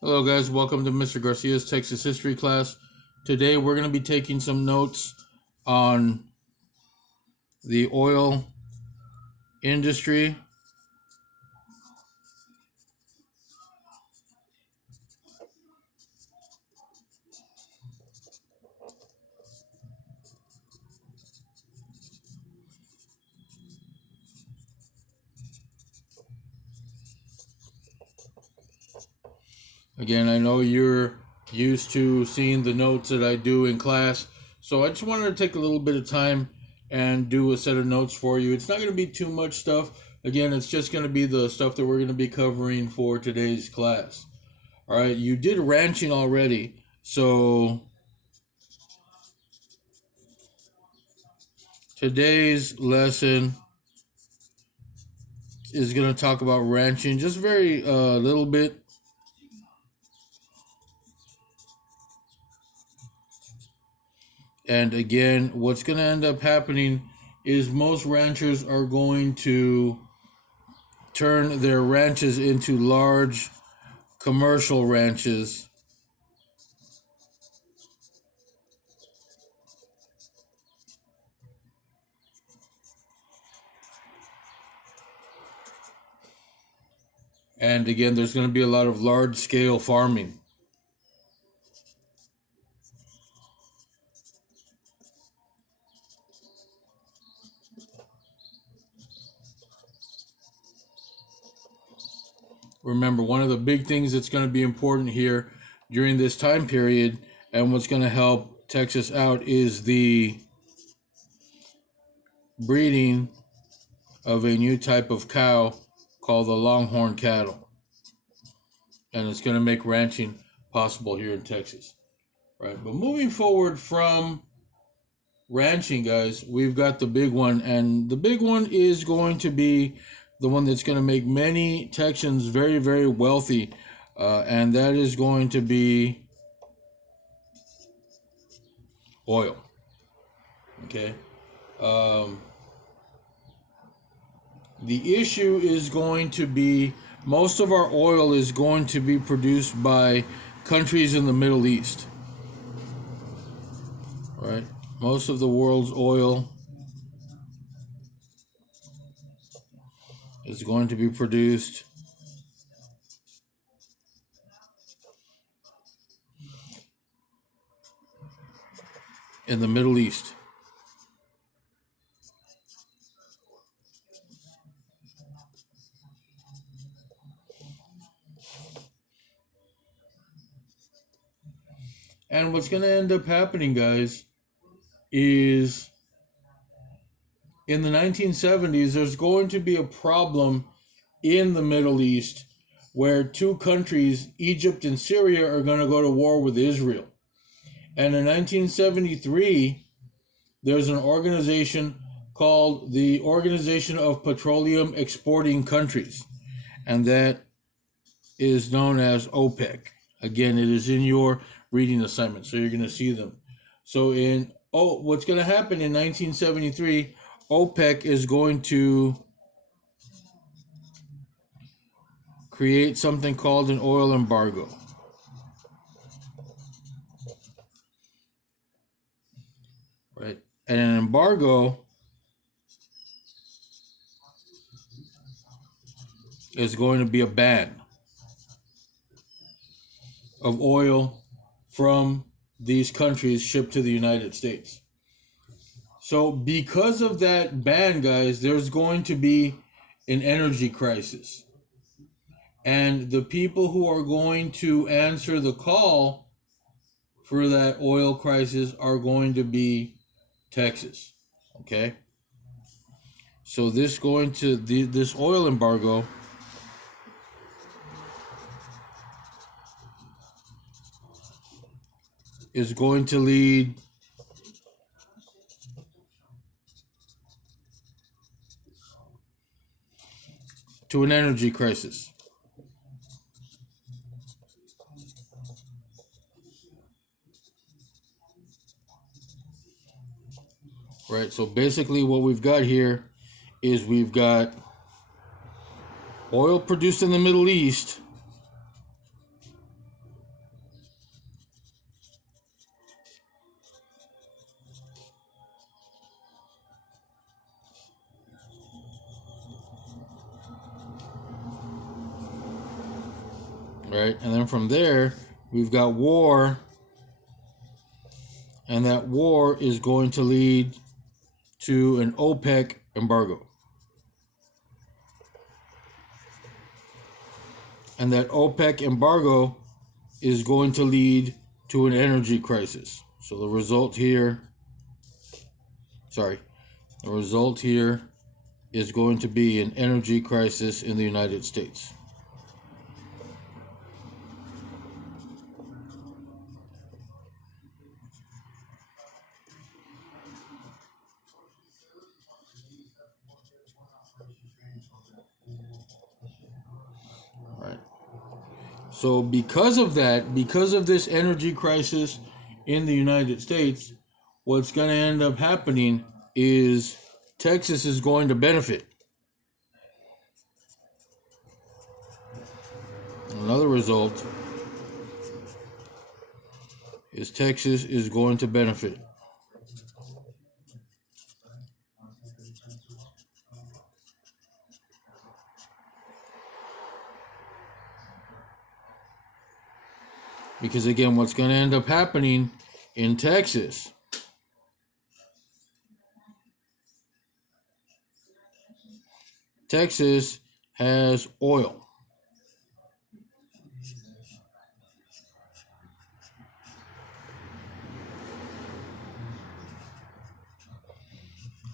Hello, guys. Welcome to Mr. Garcia's Texas History class. Today, we're going to be taking some notes on the oil industry. Again, I know you're used to seeing the notes that I do in class, so I just wanted to take a little bit of time and do a set of notes for you. It's not going to be too much stuff. Again, it's just going to be the stuff that we're going to be covering for today's class. All right, you did ranching already, so today's lesson is going to talk about ranching just very little bit. And again, what's going to end up happening is most ranchers are going to turn their ranches into large commercial ranches. And again, there's going to be a lot of large scale farming. Remember, one of the big things that's going to be important here during this time period and what's going to help Texas out is the breeding of a new type of cow called the Longhorn cattle. And it's going to make ranching possible here in Texas. Right. But moving forward from ranching, guys, we've got the big one. And the big one is going to be the one that's going to make many Texans very, very wealthy. And that is going to be oil. Okay. The issue is going to be most of our oil is going to be produced by countries in the Middle East. Right? Most of the world's oil is going to be produced in the Middle East. And what's going to end up happening, guys, is in the 1970s, there's going to be a problem in the Middle East where two countries, Egypt and Syria, are going to go to war with Israel. And in 1973, there's an organization called the Organization of Petroleum Exporting Countries, and that is known as OPEC. Again, it is in your reading assignment, so you're going to see them. So what's going to happen in 1973, OPEC is going to create something called an oil embargo. Right? And an embargo is going to be a ban of oil from these countries shipped to the United States. So because of that ban, guys, there's going to be an energy crisis. And the people who are going to answer the call for that oil crisis are going to be Texas. Okay? So this oil embargo is going to lead to an energy crisis. Right? So basically what we've got here is we've got oil produced in the Middle East right? And then from there, we've got war, and that war is going to lead to an OPEC embargo. And that OPEC embargo is going to lead to an energy crisis. So the result here is going to be an energy crisis in the United States. Right. So because of this energy crisis in the United States, what's going to end up happening is Texas is going to benefit. Another result is Texas is going to benefit. Because again, what's going to end up happening in Texas has oil.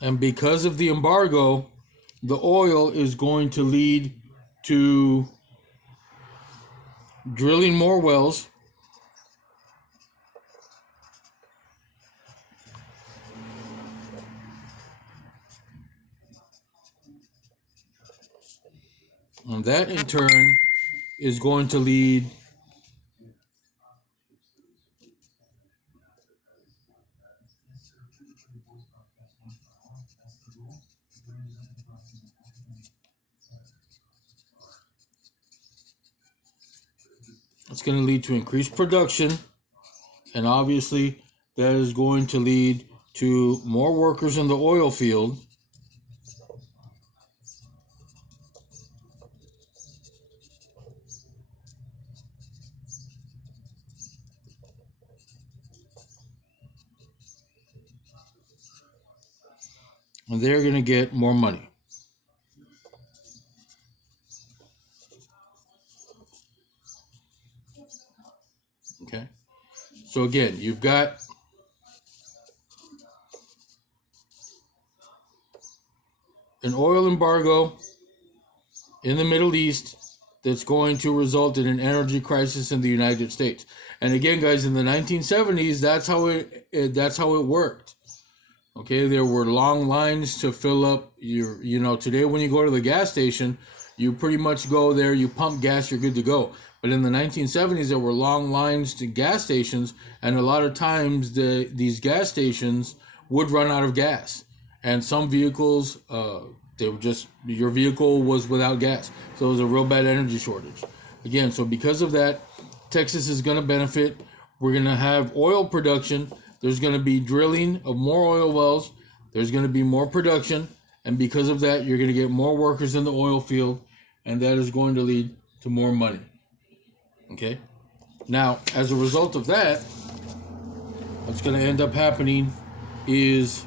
And because of the embargo, the oil is going to lead to drilling more wells, and that in turn is going to lead to increased production, and obviously that is going to lead to more workers in the oil field, and they're going to get more money. Okay. So again, you've got an oil embargo in the Middle East that's going to result in an energy crisis in the United States. And again, guys, in the 1970s, that's how it worked. Okay, there were long lines to fill up today when you go to the gas station, you pretty much go there, you pump gas, you're good to go. But in the 1970s, there were long lines to gas stations, and a lot of times these gas stations would run out of gas. And some vehicles, your vehicle was without gas. So it was a real bad energy shortage. Again, so because of that, Texas is going to benefit. We're going to have oil production. There's going to be drilling of more oil wells. There's going to be more production. And because of that, you're going to get more workers in the oil field. And that is going to lead to more money. Okay? Now, as a result of that, what's going to end up happening is,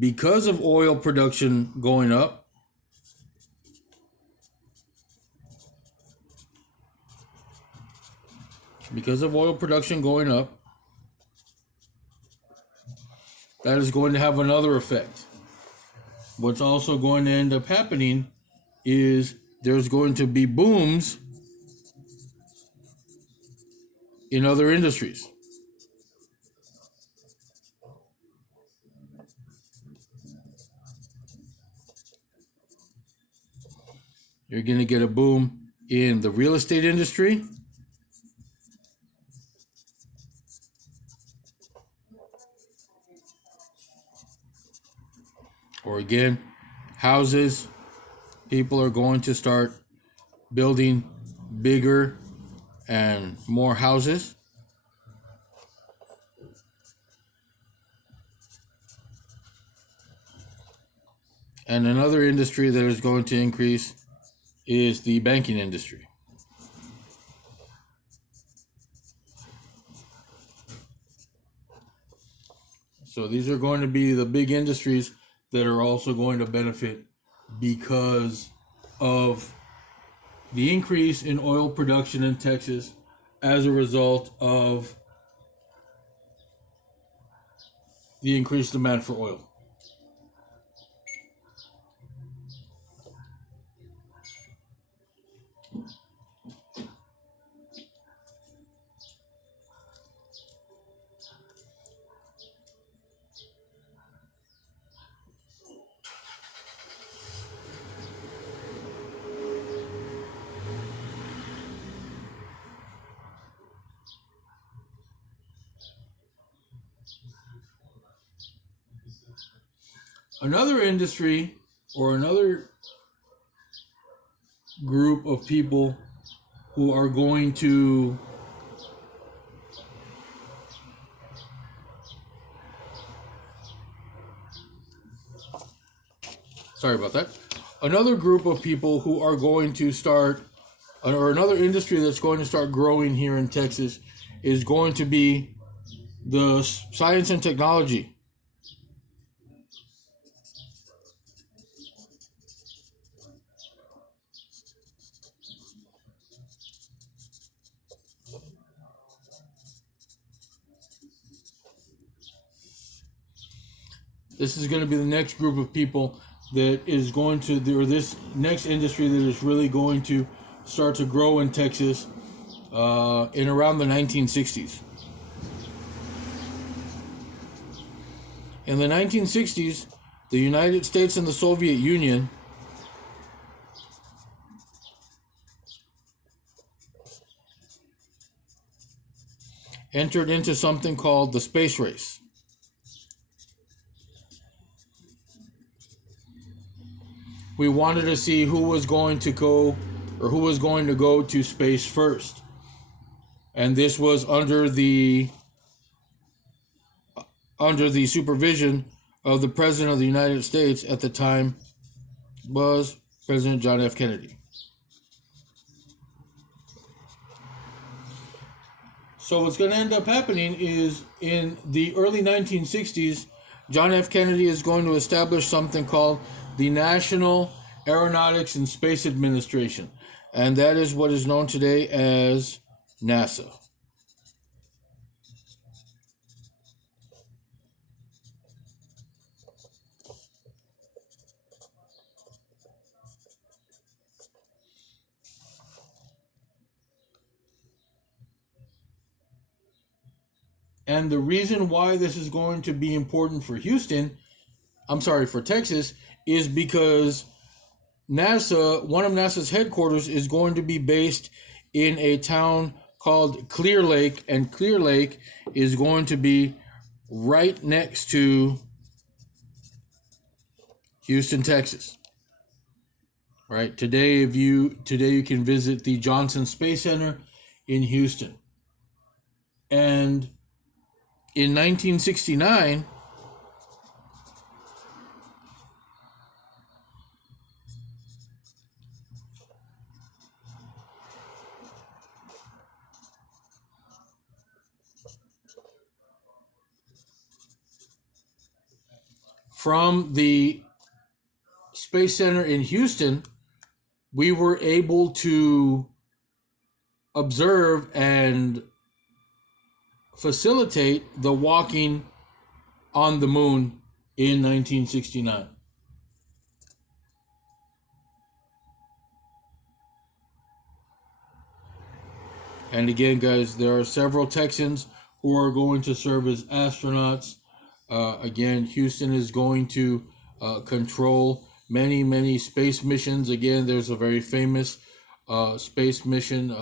because of oil production going up, that is going to have another effect. What's also going to end up happening is there's going to be booms in other industries. You're going to get a boom in the real estate industry. Or again, houses. People are going to start building bigger and more houses. And another industry that is going to increase is the banking industry. So these are going to be the big industries that are also going to benefit because of the increase in oil production in Texas as a result of the increased demand for oil. Another industry or another group of people who are going to sorry about that. Another group of people who are going to start, or another industry that's going to start growing here in Texas, is going to be the science and technology. This is going to be the next group of people that is going to, or this next industry that is really going to start to grow in Texas in around the 1960s. In the 1960s, the United States and the Soviet Union entered into something called the space race. We wanted to see who was going to go, or who was going to go to space first. And this was under the supervision of the President of the United States at the time, was President John F. Kennedy. So what's going to end up happening is in the early 1960s, John F. Kennedy is going to establish something called the National Aeronautics and Space Administration. And that is what is known today as NASA. And the reason why this is going to be important for for Texas, is because one of NASA's headquarters is going to be based in a town called Clear Lake, and Clear Lake is going to be right next to Houston, Texas. Right? Today you can visit the Johnson Space Center in Houston. And in 1969, from the Space Center in Houston, we were able to observe and facilitate the walking on the moon in 1969. And again, guys, there are several Texans who are going to serve as astronauts. Again, Houston is going to control many space missions. Again, there's a very famous space mission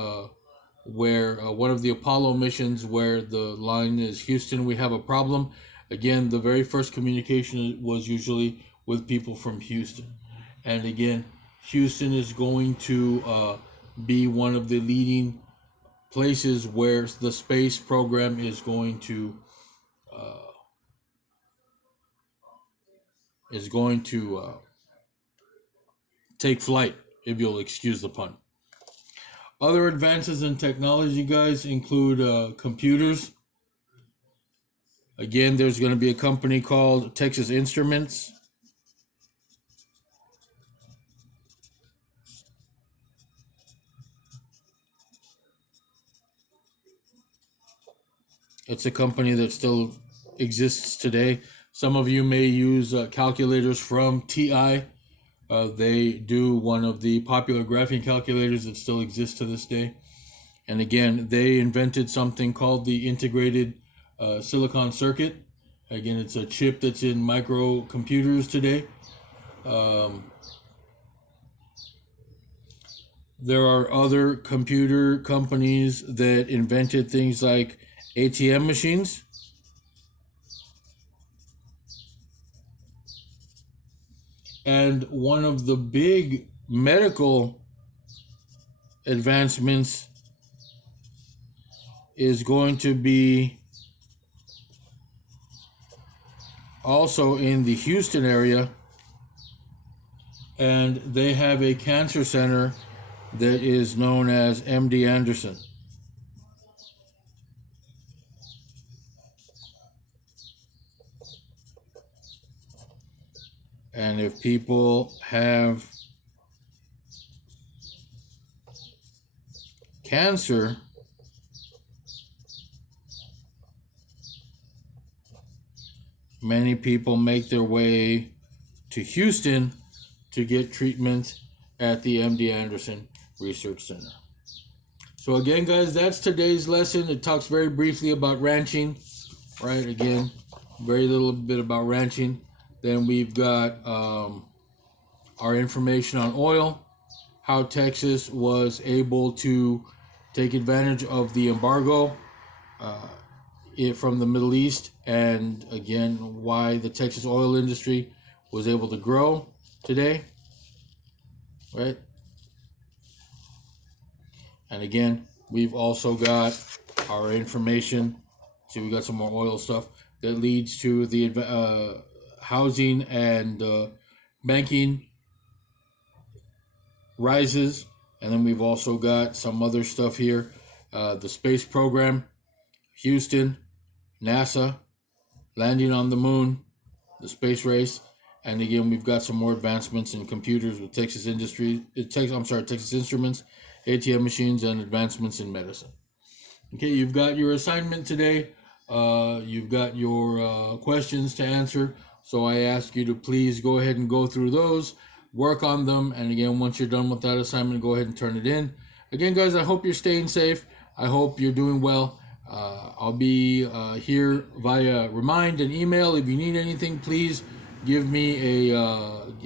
where one of the Apollo missions where the line is, "Houston, we have a problem." Again, the very first communication was usually with people from Houston. And again, Houston is going to be one of the leading places where the space program is going to take flight. if you'll excuse the pun. Other advances in technology, guys, include computers. Again, there's going to be a company called Texas Instruments. It's a company that still exists today. Some of you may use calculators from TI. They do one of the popular graphing calculators that still exists to this day. And again, they invented something called the integrated silicon circuit. Again, it's a chip that's in microcomputers today. There are other computer companies that invented things like ATM machines. And one of the big medical advancements is going to be also in the Houston area, and they have a cancer center that is known as MD Anderson. And if people have cancer, many people make their way to Houston to get treatment at the MD Anderson Research Center. So again, guys, that's today's lesson. It talks very briefly about ranching, right? Again, very little bit about ranching. Then we've got our information on oil, how Texas was able to take advantage of the embargo from the Middle East, and again, why the Texas oil industry was able to grow today, right? And again, we've also got our information. See, we got some more oil stuff that leads to the housing and banking rises. And then we've also got some other stuff here. The space program, Houston, NASA, landing on the moon, the space race. And again, we've got some more advancements in computers with Texas Instruments, ATM machines, and advancements in medicine. Okay, you've got your assignment today. You've got your questions to answer. So I ask you to please go ahead and go through those, work on them. And again, once you're done with that assignment, go ahead and turn it in. Again, guys, I hope you're staying safe. I hope you're doing well. I'll be here via Remind and email. If you need anything, please give me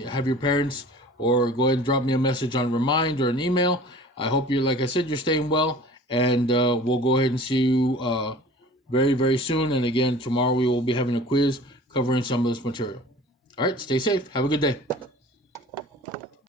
have your parents or go ahead and drop me a message on Remind or an email. I hope you're, like I said, you're staying well. And we'll go ahead and see you very, very soon. And again, tomorrow we will be having a quiz covering some of this material. All right, stay safe. Have a good day.